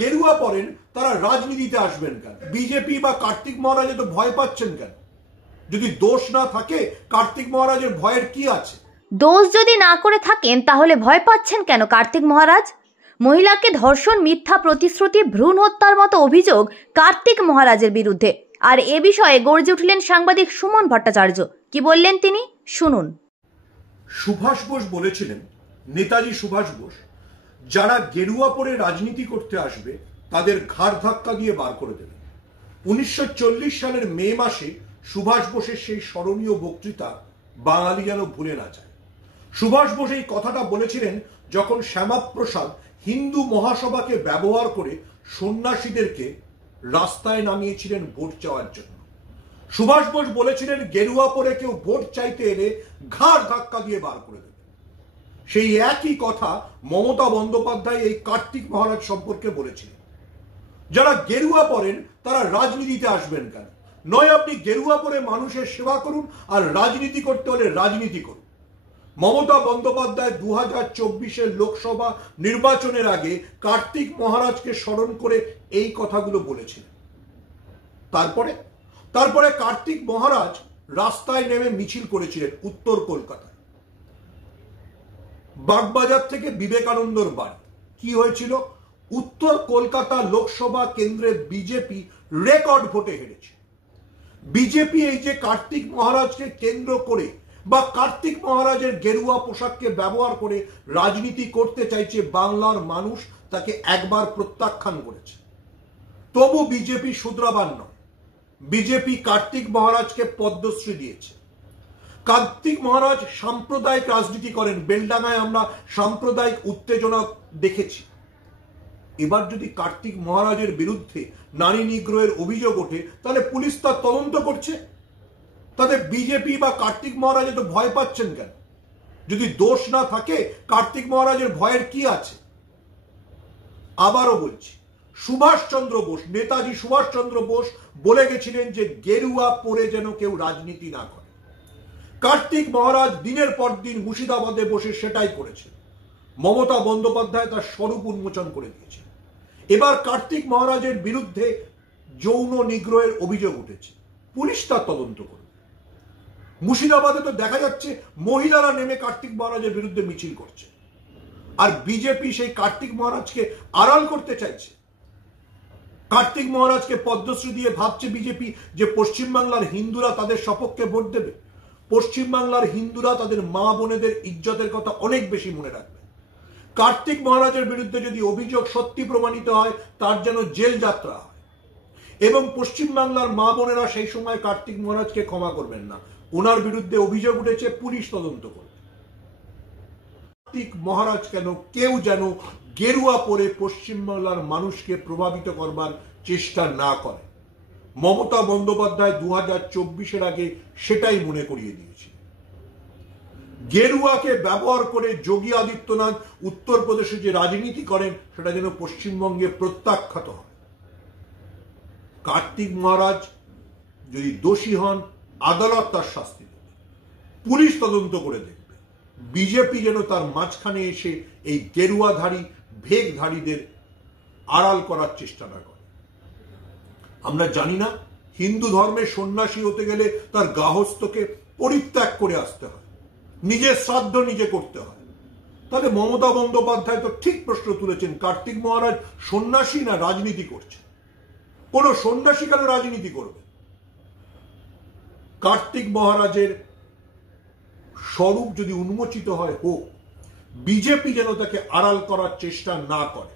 গেরুয়া পরেন তারা রাজনীতিতে আসবেন কেন? বিজেপি বা কার্তিক মহারাজ তো ভয় পাচ্ছেন কেন? যদি দোষ না থাকে কার্তিক মহারাজের ভয়ের কি আছে? দোষ যদি না করে থাকেন তাহলে ভয় পাচ্ছেন কেন কার্তিক মহারাজ? মহিলাকে ধর্ষণ, মিথ্যা প্রতিশ্রুতি, ভ্রূণ হত্যার মতো অভিযোগ কার্তিক মহারাজের বিরুদ্ধে। আর এ বিষয়ে গর্জে উঠলেন সাংবাদিক সুমন ভট্টাচার্য। কি বললেন তিনি, শুনুন। সুভাষ বোস বলেছিলেন, নেতাজি সুভাষ বোস, যারা গেরুয়া পরে রাজনীতি করতে আসবে তাদের ঘাড় ধাক্কা দিয়ে বার করে দেবে। 1940 সালের মে মাসে সুভাষ বোসের সেই স্মরণীয় বক্তৃতা বাঙালি যেন ভুলে না যায়। সুভাষ বোস এই কথাটা বলেছিলেন যখন শ্যামাপ্রসাদ হিন্দু মহাসভাকে ব্যবহার করে সন্ন্যাসীদেরকে রাস্তায় নামিয়েছিলেন ভোট চাওয়ার জন্য। সুভাষ বোস বলেছিলেন, গেরুয়া পরে কেউ ভোট চাইতে এলে ঘাড় ধাক্কা দিয়ে বার করে দেবে। সেই একই কথা মমতা বন্দ্যোপাধ্যায় এই কার্তিক মহারাজ সম্পর্কে বলেছিলেন। যারা গেরুয়া পরেন তারা রাজনীতিতে আসবেন কেন? নয় আপনি গেরুয়া পরে মানুষের সেবা করুন, আর রাজনীতি করতে হলে রাজনীতি করুন। মমতা বন্দ্যোপাধ্যায় 2024 লোকসভা নির্বাচনের আগে কার্তিক মহারাজকে স্মরণ করে এই কথাগুলো বলেছিলেন। তারপরে কার্তিক মহারাজ রাস্তায় নেমে মিছিল করেছিলেন উত্তর কলকাতায়, বাগবাজার থেকে বিবেকানন্দর বাড়ি। কি হয়েছিল? উত্তর কলকাতা লোকসভা কেন্দ্রে বিজেপি রেকর্ড ভোটে হেরেছে। বিজেপি এই যে কার্তিক মহারাজকে কেন্দ্র করে বা কার্তিক মহারাজের গেরুয়া পোশাককে ব্যবহার করে রাজনীতি করতে চাইছে, বাংলার মানুষ তাকে একবার প্রত্যাখ্যান করেছে। তবু বিজেপি শুধরাবার নয়, বিজেপি কার্তিক মহারাজকে পদ্মশ্রী দিয়েছে। কার্তিক মহারাজ সাম্প্রদায়িক রাজনীতি করেন, বেলডাঙ্গায় আমরা সাম্প্রদায়িক উত্তেজনা দেখেছি। এবার যদি কার্তিক মহারাজের বিরুদ্ধে নারী নিগ্রহের অভিযোগ ওঠে তাহলে পুলিশ তার তদন্ত করছে। তাদের বিজেপি বা কার্তিক মহারাজ তো ভয় পাচ্ছেন কেন? যদি দোষ না থাকে কার্তিক মহারাজের ভয়ের কি আছে? আবারও বলছি, সুভাষচন্দ্র বোস, নেতাজি সুভাষচন্দ্র বোস বলে গেছিলেন যে গেরুয়া পরে যেন কেউ রাজনীতি না করে। কার্তিক মহারাজ দিনের পর দিন মুর্শিদাবাদে বসে সেটাই করেছেন। মমতা বন্দ্যোপাধ্যায় তার স্বরূপ উন্মোচন করে দিয়েছেন। এবার কার্তিক মহারাজের বিরুদ্ধে যৌন নিগ্রহের অভিযোগ উঠেছে, পুলিশ তার তদন্ত করবে। মুর্শিদাবাদে তো দেখা যাচ্ছে মহিলারা নেমে কার্তিক মহারাজের বিরুদ্ধে মিছিল করছে, আর বিজেপি সেই কার্তিক মহারাজকে আড়াল করতে চাইছে। কার্তিক মহারাজকে পদ্মশ্রী দিয়ে ভাবছে বিজেপি যে পশ্চিমবাংলার হিন্দুরা তাদের সপক্ষে ভোট দেবে। পশ্চিমবাংলার হিন্দুরা তাদের মা বোনেদের ইজ্জতের কথা অনেক বেশি মনে রাখবে। কার্তিক মহারাজের বিরুদ্ধে যদি অভিযোগ সত্যি প্রমাণিত হয় তার যেন জেল যাত্রা হয়, এবং পশ্চিমবাংলার মা বোনেরা সেই সময় কার্তিক মহারাজকে ক্ষমা করবেন না। ওনার বিরুদ্ধে অভিযোগ উঠেছে, পুলিশ তদন্ত করবে। কার্তিক মহারাজ কেন কেউ যেন গেরুয়া পরে পশ্চিমবাংলার মানুষকে প্রভাবিত করবার চেষ্টা না করে। মমতা বন্দ্যোপাধ্যায় 2024 আগে সেটাই মনে করিয়ে দিয়েছে। গেরুয়াকে ব্যবহার করে যোগী আদিত্যনাথ উত্তরপ্রদেশে যে রাজনীতি করেন সেটা যেন পশ্চিমবঙ্গে প্রত্যাখ্যাত হয়। কার্তিক মহারাজ যদি দোষী হন আদালত তার শাস্তি দেবে, পুলিশ তদন্ত করে দেখবে। বিজেপি যেন তার মাঝখানে এসে এই গেরুয়াধারী ভেগধারীদের আড়াল করার চেষ্টা না করে। আমরা জানি না, হিন্দু ধর্মের সন্ন্যাসী হতে গেলে তার গাহস্থকে পরিত্যাগ করে আসতে হয়, নিজের শ্রাদ্ধ নিজে করতে হয়। তাহলে মমতা বন্দ্যোপাধ্যায় তো ঠিক প্রশ্ন তুলেছেন, কার্তিক মহারাজ সন্ন্যাসী না রাজনীতি করছে? কোন সন্ন্যাসী কেন রাজনীতি করবে? কার্তিক মহারাজের স্বরূপ যদি উন্মোচিত হয় হোক, বিজেপি যেন তাকে আড়াল করার চেষ্টা না করে।